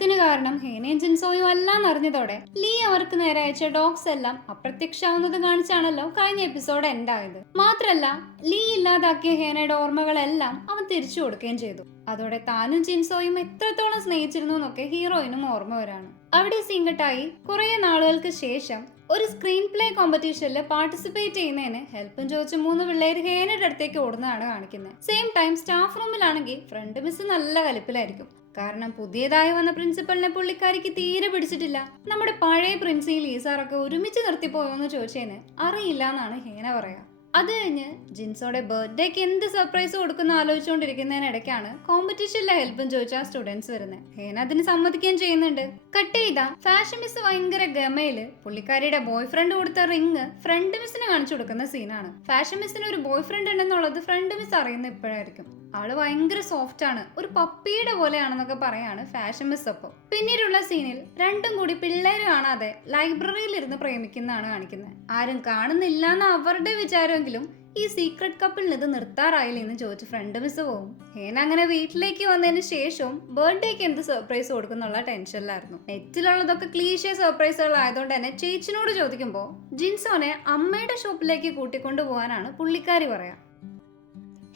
സങ്കടത്തിന് കാരണം ഹേനയും ജിൻസോയും എല്ലാം അറിഞ്ഞതോടെ ലീ അവർക്ക് നേരെ അയച്ച ഡോഗ്സ് എല്ലാം അപ്രത്യക്ഷമാവുന്നത് കാണിച്ചാണല്ലോ കഴിഞ്ഞ എപ്പിസോഡ് എൻഡ് ആയത്. മാത്രല്ല ലീ ഇല്ലാതാക്കിയ ഹേനയുടെ ഓർമ്മകളെല്ലാം അവൻ തിരിച്ചു കൊടുക്കുകയും ചെയ്തു. അതോടെ താനും ജിൻസോയും എത്രത്തോളം സ്നേഹിച്ചിരുന്നു എന്നൊക്കെ ഹീറോയിനും ഓർമ്മ വരാണ്. അവിടെ സിംഗട്ടായി കുറെ നാളുകൾക്ക് ശേഷം ഒരു സ്ക്രീൻ പ്ലേ കോമ്പറ്റീഷനിൽ പാർട്ടിസിപ്പേറ്റ് ചെയ്യുന്നതിന് ഹെൽപ്പും ചോദിച്ച് 3 പിള്ളേര് ഹേനയുടെ അടുത്തേക്ക് ഓടുന്നതാണ് കാണിക്കുന്നത്. സെയിം ടൈം സ്റ്റാഫ് റൂമിലാണെങ്കിൽ ഫ്രണ്ട് മിസ് നല്ല കലിപ്പിലായിരിക്കും. കാരണം പുതിയതായി വന്ന പ്രിൻസിപ്പലിനെ പുള്ളിക്കാരിക്ക് തീരെ പിടിച്ചിട്ടില്ല. നമ്മുടെ പഴയ പ്രിൻസി ലീസാറൊക്കെ ഒരുമിച്ച് നിർത്തിപ്പോയോന്ന് ചോദിച്ചതിന് അറിയില്ല എന്നാണ് ഹേന പറയാ. അത് കഴിഞ്ഞ് ജിൻസോയുടെ ബർത്ത്ഡേക്ക് എന്ത് സർപ്രൈസ് കൊടുക്കുന്ന ആലോചിച്ചുകൊണ്ടിരിക്കുന്നതിനിടയ്ക്കാണ് കോമ്പറ്റീഷനിലെ ഹെൽപ്പും ചോദിച്ച ആ സ്റ്റുഡൻസ് വരുന്നത്. ഹേന അതിന് സമ്മതിക്കുകയും ചെയ്യുന്നുണ്ട്. കട്ട് ചെയ്ത ഫാഷൻ മിസ് ഭയങ്കര ഗമയില് പുള്ളിക്കാരിയുടെ ബോയ് ഫ്രണ്ട് കൊടുത്ത റിങ് ഫ്രണ്ട് മിസ്സിന് കാണിച്ചു കൊടുക്കുന്ന സീനാണ്. ഫാഷൻ മിസ്സിന് ഒരു ബോയ് ഫ്രണ്ട് ഉണ്ടെന്നുള്ളത് ഫ്രണ്ട് മിസ് അറിയുന്ന ഇപ്പോഴായിരിക്കും. ആള് ഭയങ്കര സോഫ്റ്റ് ആണ്, ഒരു പപ്പിയുടെ പോലെയാണെന്നൊക്കെ പറയാണ് ഫാഷൻ മിസ്. ഒപ്പം പിന്നീടുള്ള സീനിൽ രണ്ടും കൂടി പിള്ളേര് കാണാതെ ലൈബ്രറിയിൽ ഇരുന്ന് പ്രേമിക്കുന്നതാണ് കാണിക്കുന്നത്. ആരും കാണുന്നില്ല എന്ന് അവരുടെ വിചാരമെങ്കിലും ഈ സീക്രട്ട് കപ്പിളിന് ഇത് നിർത്താറായില്ല എന്ന് ചോദിച്ച് ഫ്രണ്ട് മിസ് പോകും. ഹേന അങ്ങനെ വീട്ടിലേക്ക് വന്നതിന് ശേഷവും ബർത്ത്ഡേക്ക് എന്ത് സർപ്രൈസ് കൊടുക്കുന്നുള്ള ടെൻഷനിലായിരുന്നു. നെറ്റിലുള്ളതൊക്കെ ക്ലീഷേ സർപ്രൈസുകൾ ആയതുകൊണ്ട് തന്നെ ചേച്ചിനോട് ചോദിക്കുമ്പോൾ ജിൻസോനെ അമ്മയുടെ ഷോപ്പിലേക്ക് കൂട്ടിക്കൊണ്ടു പോകാനാണ് പുള്ളിക്കാരി പറയാ.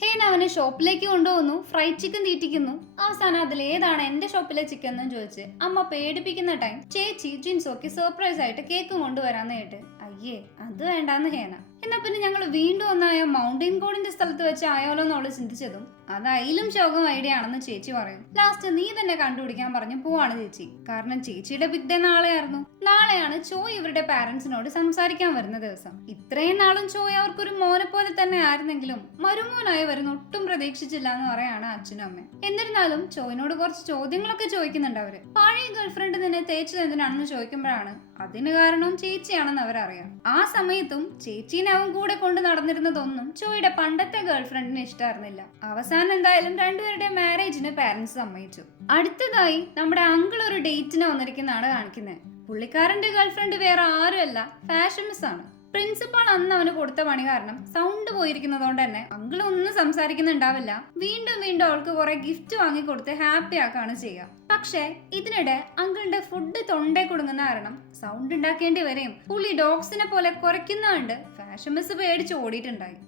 ഹേന അവനെ ഷോപ്പിലേക്ക് കൊണ്ടുപോകുന്നു, ഫ്രൈഡ് ചിക്കൻ തീറ്റിക്കുന്നു. അവസാനം അതിലേതാണ് എന്റെ ഷോപ്പിലെ ചിക്കൻ എന്നും ചോദിച്ച് അമ്മ പേടിപ്പിക്കുന്ന ടൈം ചേച്ചി ജിൻസോക്ക് സർപ്രൈസ് ആയിട്ട് കേക്ക് കൊണ്ടുവരാന്ന് കേട്ട് അയ്യേ അത് വേണ്ടാന്ന് ഹേന. എന്നാ പിന്നെ ഞങ്ങൾ വീണ്ടും ഒന്നായ മൗണ്ടൻ കോഡിന്റെ സ്ഥലത്ത് വെച്ച് ആയാലോ എന്നവള് ചിന്തിച്ചതും അത് അതിലും ശോകം ഐഡിയ ആണെന്ന് ചേച്ചി പറയും. ലാസ്റ്റ് നീ തന്നെ കണ്ടുപിടിക്കാൻ പറഞ്ഞു പോവാണ് ചേച്ചി. കാരണം ചേച്ചിയുടെ ബിഗ് ഡേ നാളെയായിരുന്നു. നാളെയാണ് ചോയ് ഇവരുടെ പാരന്റ്സിനോട് സംസാരിക്കാൻ വരുന്ന ദിവസം. ഇത്രയും നാളും ചോയ് അവർക്കൊരു മോനെ പോലെ തന്നെ ആയിരുന്നെങ്കിലും മരുമോനായി വരുന്ന ഒട്ടും പ്രതീക്ഷിച്ചില്ല എന്ന് പറയാണ് അച്ഛനും അമ്മയും. എന്നിരുന്നാലും ചോയിനോട് കുറച്ച് ചോദ്യങ്ങളൊക്കെ ചോദിക്കുന്നുണ്ട് അവര്. പഴയ ഗേൾഫ്രണ്ട് നിന്നെ തേച്ചത് എന്തിനാണെന്ന് ചോദിക്കുമ്പോഴാണ് അതിന് കാരണം ചേച്ചിയാണെന്ന് അവരറിയാം. ആ സമയത്തും ചേച്ചീനെ അവൻ കൂടെ കൊണ്ട് നടന്നിരുന്നതൊന്നും ചോയുടെ പണ്ടത്തെ ഗേൾഫ്രണ്ടിന് ഇഷ്ടമായിരുന്നില്ല. അവസാനം എന്തായാലും രണ്ടുപേരുടെ മാരേജിന് പാരന്റ്സ് സമ്മതിച്ചു. അടുത്തതായി നമ്മുടെ അങ്കിൾ ഒരു ഡേറ്റിന് വന്നിരിക്കുന്നതാണ് കാണിക്കുന്നത്. പുള്ളിക്കാരന്റെ ഗേൾഫ്രണ്ട് വേറെ ആരുമല്ല, ഫാഷൻ മിസ് ആണ്. പ്രിൻസിപ്പാൾ അന്ന് അവന് കൊടുത്ത പണി കാരണം സൗണ്ട് പോയിരിക്കുന്നതുകൊണ്ട് തന്നെ അങ്കിൾ ഒന്നും സംസാരിക്കുന്നുണ്ടാവില്ല. വീണ്ടും വീണ്ടും അവൾക്ക് കുറെ ഗിഫ്റ്റ് വാങ്ങിക്കൊടുത്ത് ഹാപ്പി ആക്കാണ് ചെയ്യുക. പക്ഷേ ഇതിനിടെ അങ്കിളിന്റെ ഫുഡ് തൊണ്ടേ കുടുങ്ങുന്ന കാരണം സൗണ്ട് ഉണ്ടാക്കേണ്ടി വരെയും പുള്ളി ഡോഗ്സിനെ പോലെ കുറയ്ക്കുന്നതുകൊണ്ട് ഫാഷൻ മിസ് പേടിച്ച് ഓടിയിട്ടുണ്ടായി.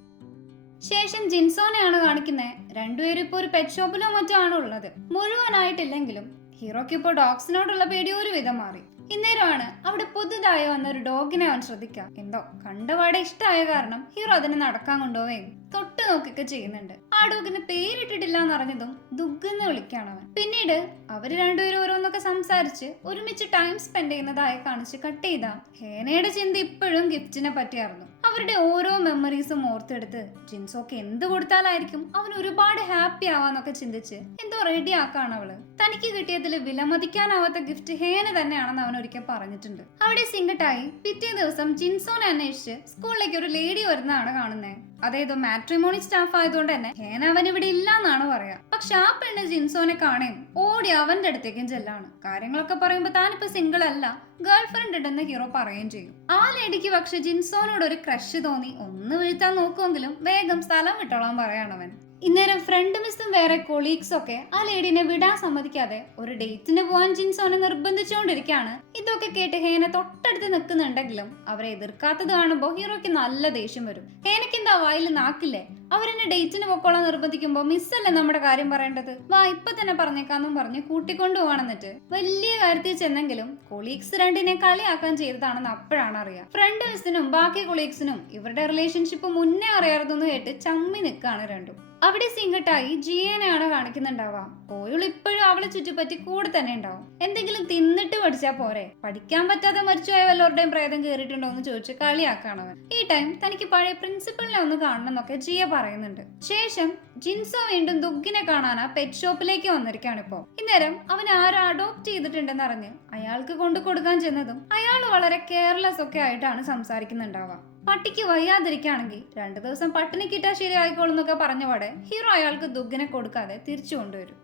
ശേഷം ജിൻസോനെയാണ് കാണിക്കുന്നത്. രണ്ടുപേരും ഇപ്പൊ ഒരു പെറ്റ് ഷോപ്പിലോ മറ്റോ ആണ് ഉള്ളത്. മുഴുവനായിട്ടില്ലെങ്കിലും ഹീറോയ്ക്ക് ഇപ്പോൾ ഡോഗ്സിനോടുള്ള പേടി ഒരു വിധം മാറി. ഇന്നേരമാണ് അവിടെ പുതുതായി വന്ന ഒരു ഡോഗിനെ അവൻ ശ്രദ്ധിക്കാം. എന്തോ കണ്ടപാടെ ഇഷ്ടമായ കാരണം ഹീറോ അതിനെ നടക്കാൻ കൊണ്ടുപോവുകയും തൊട്ട് നോക്കിയൊക്കെ ചെയ്യുന്നുണ്ട്. ആ ഡോഗിന് പേരിട്ടിട്ടില്ല എന്നറിഞ്ഞതും ദുഗ്ഗെന്ന് വിളിക്കാണ് അവൻ. പിന്നീട് അവര് രണ്ടുപേരും ഓരോന്നൊക്കെ സംസാരിച്ച് ഒരുമിച്ച് ടൈം സ്പെൻഡ് ചെയ്യുന്നതായി കാണിച്ച് കട്ട് ചെയ്ത ഹേനയുടെ ചിന്ത ഇപ്പോഴും ഗിഫ്റ്റിനെ പറ്റിയായിരുന്നു. അവരുടെ ഓരോ മെമ്മറീസും ഓർത്തെടുത്ത് ജിൻസോക്ക് എന്ത് കൊടുത്താലായിരിക്കും അവൻ ഒരുപാട് ഹാപ്പി ആവാന്നൊക്കെ ചിന്തിച്ച് എന്തോ റെഡി ആക്കാണ് അവള്. തനിക്ക് കിട്ടിയതിൽ വിലമതിക്കാനാവാത്ത ഗിഫ്റ്റ് ഹേന തന്നെയാണെന്ന് അവൻ ഒരിക്കൽ പറഞ്ഞിട്ടുണ്ട്. അവിടെ സിംഗട്ടായി പിറ്റേ ദിവസം ജിൻസോനെ അന്വേഷിച്ച് സ്കൂളിലേക്ക് ഒരു ലേഡി വരുന്നതാണ് കാണുന്നത്. അതേതോ മാട്രിമോണി സ്റ്റാഫ് ആയതുകൊണ്ട് തന്നെ ഹേന അവൻ ഇവിടെ ഇല്ല എന്നാണ് പറയാ. പക്ഷെ ആ പെണ്ണ് ജിൻസോനെ കാണുകയും ഓടി അവന്റെ അടുത്തേക്കും ചെല്ലാണ്. കാര്യങ്ങളൊക്കെ പറയുമ്പോ താനിപ്പോ സിംഗിൾ അല്ല, ഗേൾഫ്രണ്ട് ഉണ്ടെന്ന് ഹീറോ പറയുകയും ചെയ്യും. ആ ലേഡിക്ക് പക്ഷെ ജിൻസോനോട് ഒരു ക്രഷ് തോന്നി ഒന്ന് വീഴ്ത്താൻ നോക്കുമെങ്കിലും വേഗം സ്ഥലം വിട്ടോളാൻ പറയാണവൻ. ഇന്നേരം ഫ്രണ്ട് മിസ്സും വേറെ കൊളീഗ്സും ഒക്കെ ആ ലേഡിനെ വിടാൻ സമ്മതിക്കാതെ ഒരു ഡേറ്റിന് പോകാൻ ജിൻസോനെ നിർബന്ധിച്ചുകൊണ്ടിരിക്കുകയാണ്. ഇതൊക്കെ കേട്ട് ഹേന തൊട്ടടുത്ത് നിൽക്കുന്നുണ്ടെങ്കിലും അവരെ എതിർക്കാത്തത് കാണുമ്പോൾ ഹീറോയ്ക്ക് നല്ല ദേഷ്യം വരും. ഹേനയ്ക്ക് എന്താ വായിൽ നാക്കില്ലേ? അവരെന്നെ ഡേറ്റിന് പൊക്കോളാൻ നിർബന്ധിക്കുമ്പോ മിസ്സല്ലേ നമ്മുടെ കാര്യം പറയേണ്ടത്, വാ ഇപ്പൊ തന്നെ പറഞ്ഞേക്കാന്നും പറഞ്ഞ് കൂട്ടിക്കൊണ്ടു പോവാണെന്നിട്ട് വലിയ കാര്യത്തിൽ ചെന്നെങ്കിലും കൊളീഗ്സ് രണ്ടിനെ കളിയാക്കാൻ ചെയ്തതാണെന്ന് അപ്പോഴാണ് അറിയാം. ഫ്രണ്ട് മിസ്സിനും ബാക്കി കൊളീഗ്സിനും ഇവരുടെ റിലേഷൻഷിപ്പ് മുന്നേ അറിയാറുതെന്ന് കേട്ട് ചമ്മി നിൽക്കാണ് രണ്ടും. അവിടെ സിംഗട്ടായി ജിയനെയാണ് കാണിക്കുന്നുണ്ടാവുക. ഓയുൾ ഇപ്പോഴും അവളെ ചുറ്റിപ്പറ്റി കൂടെ തന്നെ ഉണ്ടാവും. എന്തെങ്കിലും തിന്നിട്ട് പഠിച്ചാ പോരെ, പഠിക്കാൻ പറ്റാതെ മരിച്ചുപോയ വല്ലവരുടെയും പ്രേതം കയറിയിട്ടുണ്ടോ എന്ന് ചോദിച്ച് കളിയാക്കാണവൻ. ഈ ടൈം തനിക്ക് പഴയ പ്രിൻസിപ്പലിനെ ഒന്ന് കാണണം എന്നൊക്കെ ജിയ പറയുന്നുണ്ട്. ശേഷം ജിൻസോ വീണ്ടും ദുഗ്ഗിനെ കാണാനാ പെറ്റ് ഷോപ്പിലേക്ക് വന്നിരിക്കുകയാണ് ഇപ്പോ. ഇന്നേരം അവൻ ആരോ അഡോപ്റ്റ് ചെയ്തിട്ടുണ്ടെന്ന് അറിഞ്ഞ് അയാൾക്ക് കൊണ്ടു കൊടുക്കാൻ ചെന്നതും അയാൾ വളരെ കെയർലെസ് ഒക്കെ ആയിട്ടാണ് സംസാരിക്കുന്നുണ്ടാവുക. പട്ടിക്ക് വയ്യാതിരിക്കുകയാണെങ്കിൽ 2 ദിവസം പട്ടിണി കിട്ടാൻ ശരിയായിക്കോളും എന്നൊക്കെ പറഞ്ഞപാടെ ഹീറോ അയാൾക്ക് ദുഗ്ഗിനെ കൊടുക്കാതെ തിരിച്ചു കൊണ്ടുവരും.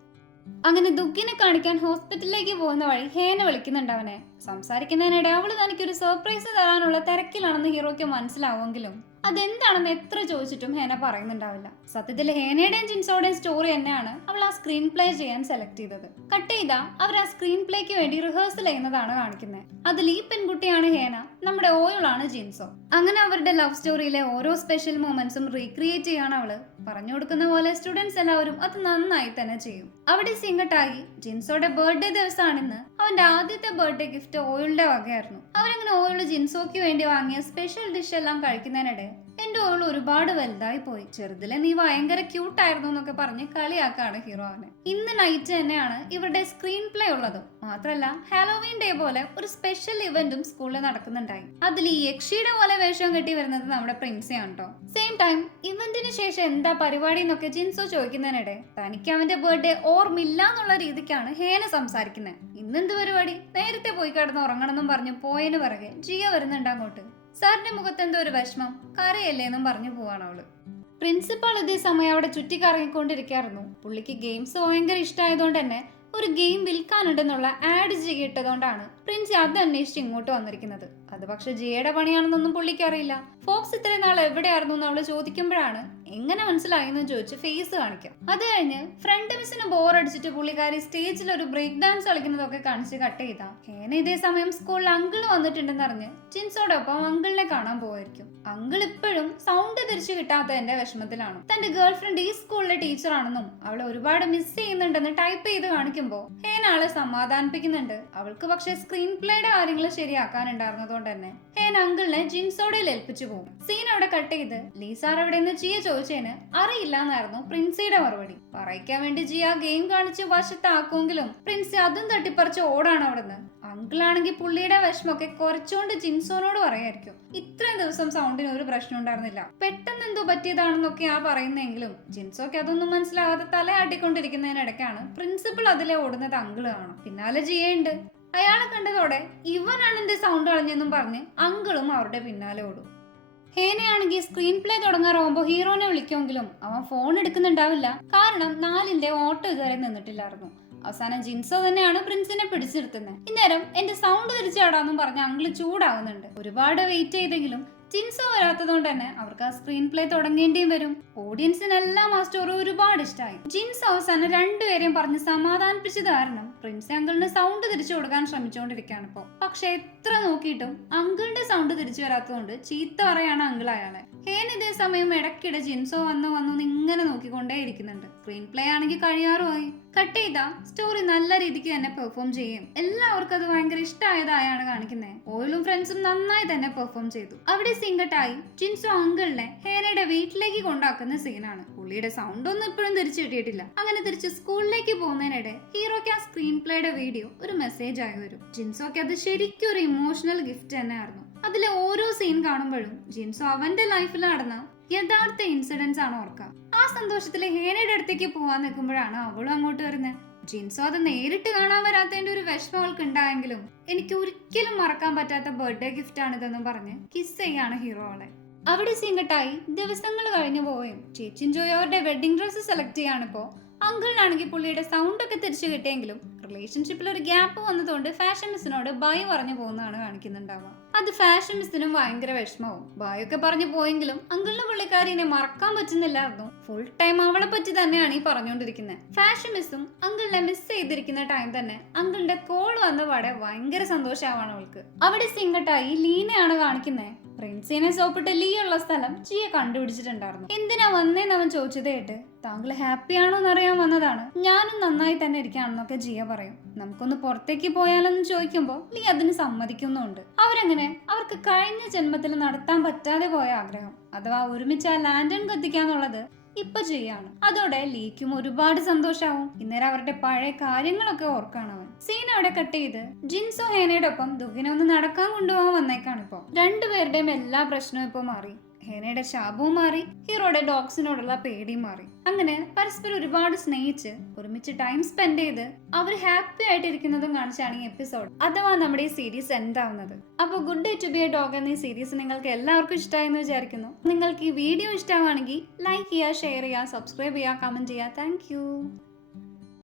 അങ്ങനെ ദുഃഖിനെ കാണിക്കാൻ ഹോസ്പിറ്റലിലേക്ക് പോകുന്ന വഴി ഹേന വിളിക്കുന്നുണ്ട് അവനെ. സംസാരിക്കുന്നതിനിടെ അവള് തനിക്കൊരു സർപ്രൈസ് തരാനുള്ള തിരക്കിലാണെന്ന് ഹീറോയ്ക്ക് മനസ്സിലാവുമെങ്കിലും അതെന്താണെന്ന് എത്ര ചോദിച്ചിട്ടും ഹേന പറയുന്നുണ്ടാവില്ല. സത്യത്തിൽ ഹേനയുടെയും ജിൻസോയുടെയും സ്റ്റോറി തന്നെയാണ് അവൾ ആ സ്ക്രീൻ പ്ലേ ചെയ്യാൻ സെലക്ട് ചെയ്തത്. കട്ട് ചെയ്താ അവർ ആ സ്ക്രീൻ പ്ലേക്ക് വേണ്ടി റിഹേഴ്സൽ ചെയ്യുന്നതാണ് കാണിക്കുന്നത്. അതിൽ ഈ പെൺകുട്ടിയാണ് ഹേന, നമ്മുടെ ഓയോളാണ് ജിൻസോ. അങ്ങനെ അവരുടെ ലവ് സ്റ്റോറിയിലെ ഓരോ സ്പെഷ്യൽ മൊമെന്റ്സും റീക്രിയേറ്റ് ചെയ്യാണ് അവള്. പറഞ്ഞു കൊടുക്കുന്ന പോലെ സ്റ്റുഡൻസ് എല്ലാവരും അത് നന്നായി തന്നെ ചെയ്യും. അവിടെ സിംഗട്ടായി ജിൻസോയുടെ ബർത്ത്ഡേ ദിവസമാണിന്ന്. അവന്റെ ആദ്യത്തെ ബർത്ത്ഡേ ഗിഫ്റ്റ് ഓയിളുടെ വകയായിരുന്നു. അവരങ്ങനെ ഓയിള് ജിൻസോയ്ക്ക് വേണ്ടി വാങ്ങിയ സ്പെഷ്യൽ ഡിഷ് എല്ലാം കഴിക്കുന്നതിനിടെ എന്റെ ഓൾ ഒരുപാട് വലുതായി പോയി, ചെറുതിലെ നീ ഭയങ്കര ക്യൂട്ടായിരുന്നു എന്നൊക്കെ പറഞ്ഞ് കളിയാക്കാണ് ഹീറോ അവനെ. ഇന്ന് നൈറ്റ് തന്നെയാണ് ഇവരുടെ സ്ക്രീൻ പ്ലേ ഉള്ളത്. മാത്രല്ല ഹാലോവീൻ ഡേ പോലെ ഒരു സ്പെഷ്യൽ ഇവന്റും സ്കൂളിൽ നടക്കുന്നുണ്ടായി. അതിൽ ഈ യക്ഷിയുടെ പോലെ വേഷം കെട്ടി വരുന്നത് നമ്മുടെ പ്രിൻസിയാണ് കേട്ടോ. സെയിം ടൈം ഇവന്റിന് ശേഷം എന്താ പരിപാടി എന്നൊക്കെ ജിൻസോ ചോദിക്കുന്നതിനിടെ തനിക്ക് അവന്റെ ബർത്ത്ഡേ ഓർമ്മില്ല എന്നുള്ള രീതിക്കാണ് ഹേന സംസാരിക്കുന്നത്. ഇന്നെന്ത് പരിപാടി, നേരത്തെ പോയി കിടന്ന് ഉറങ്ങണമെന്നും പറഞ്ഞു പോയതിന് പിറകെ ജിയ വരുന്നുണ്ട് അങ്ങോട്ട്. സാറിന്റെ മുഖത്ത് എന്തോ ഒരു വിഷമം, കരയല്ലേ എന്നും പറഞ്ഞു പോവാണ് അവള്. പ്രിൻസിപ്പാൾ ഇതേ സമയം അവിടെ ചുറ്റിക്കറങ്ങിക്കൊണ്ടിരിക്കായിരുന്നു. പുള്ളിക്ക് ഗെയിംസ് ഭയങ്കര ഇഷ്ടമായതുകൊണ്ട് തന്നെ ഒരു ഗെയിം വിൽക്കാനുണ്ടെന്നുള്ള ആഡ് ചെയ്തിട്ടതുകൊണ്ടാണ് പ്രിൻസി അത് അന്വേഷിച്ച് ഇങ്ങോട്ട് വന്നിരിക്കുന്നത്. അത് പക്ഷെ ജിയുടെ പണിയാണെന്നൊന്നും പുള്ളിക്ക് അറിയില്ല. ഫോക്സ് ഇത്രയും നാൾ എവിടെയായിരുന്നു എന്ന് അവള് ചോദിക്കുമ്പോഴാണ് എങ്ങനെ മനസ്സിലായെന്ന് ചോദിച്ച് ഫേസ് കാണിക്കാം. അത് കഴിഞ്ഞ് ഫ്രണ്ട് മിസ്സിന് ബോർ അടിച്ചിട്ട് പുള്ളിക്കാരി സ്റ്റേജിൽ ഒരു ബ്രേക്ക് ഡാൻസ് കളിക്കുന്നതൊക്കെ കാണിച്ച് കട്ട് ചെയ്താ ഹേന ഇതേ സമയം സ്കൂളിൽ അങ്കിൾ വന്നിട്ടുണ്ടെന്ന് അറിഞ്ഞ് ജിൻസോടൊപ്പം അങ്കിളിനെ കാണാൻ പോവായിരിക്കും. അങ്കിൾ ഇപ്പോഴും സൗണ്ട് തിരിച്ചു കിട്ടാത്തതിന്റെ വിഷമത്തിലാണ്. തന്റെ ഗേൾ ഫ്രണ്ട് ഈ സ്കൂളിലെ ടീച്ചറാണെന്നും അവളെ ഒരുപാട് മിസ് ചെയ്യുന്നുണ്ടെന്ന് ടൈപ്പ് ചെയ്ത് കാണിക്കുമ്പോ ഹേന ആളെ സമാധാനിപ്പിക്കുന്നുണ്ട്. അവൾക്ക് പക്ഷെ സ്ക്രീൻ പ്ലേയുടെ കാര്യങ്ങൾ ശരിയാക്കാനുണ്ടായിരുന്നതുകൊണ്ട് തന്നെ ഹേന അങ്കിളിനെ ജിൻസോടെ ഏൽപ്പിച്ചു പോകും. സീൻ അവിടെ കട്ട് ചെയ്ത് ലീസാർ എവിടെയെന്ന് ജിയ ചോദിച്ചതിന് അറിയില്ല എന്നായിരുന്നു പ്രിൻസിയുടെ മറുപടി. പറയിക്കാൻ വേണ്ടി ജിയ ഗെയിം കാണിച്ച് വശത്താക്കുമെങ്കിലും പ്രിൻസി അതും തട്ടിപ്പറിച്ച് ഓടാണ് അവിടുന്ന്. അങ്കിളാണെങ്കിൽ പുള്ളിയുടെ വിഷമൊക്കെ കുറച്ചുകൊണ്ട് ജിൻസോനോട് പറയായിരിക്കും. ഇത്രയും ദിവസം സൗണ്ടിന് ഒരു പ്രശ്നം ഉണ്ടായിരുന്നില്ല, പെട്ടെന്ന് എന്തോ പറ്റിയതാണെന്നൊക്കെ ആ പറയുന്നെങ്കിലും ജിൻസോക്ക് അതൊന്നും മനസ്സിലാവാതെ തലയാട്ടിക്കൊണ്ടിരിക്കുന്നതിനിടയ്ക്കാണ് പ്രിൻസിപ്പൾ അതിലെ ഓടുന്നത് അങ്കിള് കാണും. പിന്നാലെ ജിയുണ്ട്. അയാളെ കണ്ടതോടെ ഇവനാണ് എന്റെ സൗണ്ട് കളഞ്ഞെന്നും പറഞ്ഞ് അങ്കിളും അവരുടെ പിന്നാലെ ഓടും. ഹേനയാണെങ്കിൽ സ്ക്രീൻ പ്ലേ തുടങ്ങാറാവുമ്പോ ഹീറോനെ വിളിക്കുമെങ്കിലും അവൻ ഫോൺ എടുക്കുന്നുണ്ടാവില്ല. കാരണം 4ന്റെ ഓട്ടോ ഇതുവരെ നിന്നിട്ടില്ലായിരുന്നു. അവസാനം ജിൻസോ തന്നെയാണ് പ്രിൻസിനെ പിടിച്ചിരുത്തുന്നത്. ഇന്നേരം എന്റെ സൗണ്ട് തിരിച്ചാടാന്നും പറഞ്ഞ് അങ്കിള് ചൂടാവുന്നുണ്ട്. ഒരുപാട് വെയിറ്റ് ചെയ്തെങ്കിലും ജിൻസോ വരാത്തതുകൊണ്ട് തന്നെ അവർക്ക് ആ സ്ക്രീൻ പ്ലേ തുടങ്ങേണ്ടിയും വരും. ഓഡിയൻസിനെല്ലാം ആ സ്റ്റോറി ഒരുപാട് ഇഷ്ടമായി. ജിൻസോ അവസാനം രണ്ടുപേരെയും പറഞ്ഞ് സമാധാനിപ്പിച്ചത് കാരണം പ്രിൻസി അങ്കിളിന് സൗണ്ട് തിരിച്ചു കൊടുക്കാൻ ശ്രമിച്ചുകൊണ്ടിരിക്കുകയാണ് ഇപ്പോ. പക്ഷെ എത്ര നോക്കിയിട്ടും അങ്കിളിന്റെ സൗണ്ട് തിരിച്ചു വരാത്തതുകൊണ്ട് ചീത്ത പറയാണ് അങ്കിൾ അയാളെ. ഹേൻ ഇതേ സമയം ഇടയ്ക്കിടെ ജിൻസോ വന്നു ഇങ്ങനെ നോക്കിക്കൊണ്ടേ ഇരിക്കുന്നുണ്ട്. സ്ക്രീൻ പ്ലേ ആണെങ്കിൽ കഴിയാറുമായി. കട്ട് ചെയ്താ സ്റ്റോറി നല്ല രീതിക്ക് തന്നെ പെർഫോം ചെയ്യും. എല്ലാവർക്കും അത് ഭയങ്കര ഇഷ്ടമായതായാണ് കാണിക്കുന്നത്. ഓയിലും ഫ്രണ്ട്സും നന്നായി തന്നെ പെർഫോം ചെയ്തു. അവിടെ സിംഗട്ടായി ജിൻസോ അങ്കിളിനെ ഹേനയുടെ വീട്ടിലേക്ക് കൊണ്ടാക്കുന്ന സീനാണ്. പുള്ളിയുടെ സൗണ്ട് ഒന്നും ഇപ്പോഴും തിരിച്ചു കിട്ടിയിട്ടില്ല. അങ്ങനെ തിരിച്ച് സ്കൂളിലേക്ക് പോകുന്നതിനിടെ ഹീറോയ്ക്ക് ആ സ്ക്രീൻ പ്ലേയുടെ വീഡിയോ ഒരു മെസ്സേജ് ആയി വരും. ജിൻസോക്ക് അത് ശരിക്കും ഒരു ഇമോഷണൽ ഗിഫ്റ്റ് തന്നെയായിരുന്നു. അതിലെ ഓരോ സീൻ കാണുമ്പോഴും ജിൻസോ അവന്റെ ലൈഫിൽ നടന്ന യഥാർത്ഥ ഇൻസിഡൻസ് ആണ് ഓർക്കുക. ആ സന്തോഷത്തില് ഹേനയുടെ അടുത്തേക്ക് പോവാൻ നിൽക്കുമ്പോഴാണ് അവളും അങ്ങോട്ട് വരുന്നത്. ജിൻസോ അത് നേരിട്ട് കാണാൻ വരാത്തതിന്റെ ഒരു വിഷമം അവൾക്ക് ഉണ്ടായെങ്കിലും എനിക്ക് ഒരിക്കലും മറക്കാൻ പറ്റാത്ത ബർത്ത്ഡേ ഗിഫ്റ്റ് ആണിതെന്നും പറഞ്ഞ് കിസ് ചെയ്യാണ് ഹീറോ അവളെ. അവിടെ സിംഗട്ടായി ദിവസങ്ങൾ കഴിഞ്ഞു പോവുകയും ചേച്ചിൻ ജോയ് അവരുടെ വെഡിങ് ഡ്രസ്സ് സെലക്ട് ചെയ്യാണിപ്പോ. അങ്കിളിനാണെങ്കിൽ പുള്ളിയുടെ സൗണ്ട് ഒക്കെ തിരിച്ചു കിട്ടിയെങ്കിലും റിലേഷൻഷിപ്പിൽ ഒരു ഗ്യാപ്പ് വന്നതുകൊണ്ട് ഫാഷൻ മിസ്സിനോട് ബൈ പറഞ്ഞു പോകുന്നതാണ് കാണിക്കുന്നുണ്ടാവുക. അത് ഫാഷൻ മിസ്സിനും ഭയങ്കര വിഷമവും. ബായ് ഒക്കെ പറഞ്ഞു പോയെങ്കിലും അങ്കിളിന് പുള്ളിക്കാരിനെ മറക്കാൻ പറ്റുന്നില്ലായിരുന്നു. ഫുൾ ടൈം അവളെ പറ്റി തന്നെയാണ് ഈ പറഞ്ഞുകൊണ്ടിരിക്കുന്നത്. ഫാഷൻ മിസ്സും അങ്കിളിനെ മിസ് ചെയ്തിരിക്കുന്ന ടൈം തന്നെ അങ്കിളിന്റെ കോൾ വന്ന പാടെ ഭയങ്കര സന്തോഷമാവാണ് അവൾക്ക്. അവിടെ സിംഗട്ടായി ലീനയാണ് കാണിക്കുന്നത്. പ്രിൻസിനെ സോപ്പിട്ട് ലീ ഉള്ള സ്ഥലം ജിയെ കണ്ടുപിടിച്ചിട്ടുണ്ടായിരുന്നു. എന്തിനാ വന്നേന്ന് അവൻ ചോദിച്ചത് കേട്ട് താങ്കൾ ഹാപ്പി ആണോ എന്നറിയാൻ വന്നതാണ്, ഞാനും നന്നായി തന്നെ ഇരിക്കുകയാണെന്നൊക്കെ ജിയ പറയും. നമുക്കൊന്ന് പുറത്തേക്ക് പോയാലെന്ന് ചോദിക്കുമ്പോൾ ലീ അതിന് സമ്മതിക്കുന്നുണ്ട്. അവരങ്ങനെ അവർക്ക് കഴിഞ്ഞ ജന്മത്തിൽ നടത്താൻ പറ്റാതെ പോയ ആഗ്രഹം അഥവാ ഒരുമിച്ച് ആ ലാൻഡൺ കത്തിക്കാന്നുള്ളത് ഇപ്പൊ ചെയ്യാണ്. അതോടെ ലീക്കും ഒരുപാട് സന്തോഷാവും. ഇന്നേരം അവരുടെ പഴയ കാര്യങ്ങളൊക്കെ ഓർക്കാണ് അവൻ. സീൻ അവിടെ കട്ട് ചെയ്ത് ജിൻസോ ഹേനയുടെ ഒപ്പം ദുഃഖിനെ ഒന്ന് നടക്കാൻ കൊണ്ടുപോകാൻ വന്നേക്കാണ് ഇപ്പൊ. രണ്ടുപേരുടെയും എല്ലാ പ്രശ്നവും ഇപ്പൊ മാറി. ഹേനയുടെ ശാപവും മാറി, ഹീറോയുടെ ഡോഗ്സിനോടുള്ള പേടിയും മാറി. അങ്ങനെ പരസ്പരം ഒരുപാട് സ്നേഹിച്ച് ഒരുമിച്ച് ടൈം സ്പെൻഡ് ചെയ്ത് അവർ ഹാപ്പി ആയിട്ടിരിക്കുന്നതും കാണിച്ചാണ് ഈ എപ്പിസോഡ് അഥവാ നമ്മുടെ ഈ സീരീസ് എന്താവുന്നത്. അപ്പോൾ good day to be a dog എന്ന ഈ സീരീസ് നിങ്ങൾക്ക് എല്ലാവർക്കും ഇഷ്ടമായെന്ന് വിചാരിക്കുന്നു. നിങ്ങൾക്ക് ഈ വീഡിയോ ഇഷ്ടമാണെങ്കിൽ ലൈക്ക് ചെയ്യുക, ഷെയർ ചെയ്യുക, സബ്സ്ക്രൈബ് ചെയ്യുക, കമന്റ് ചെയ്യുക. താങ്ക്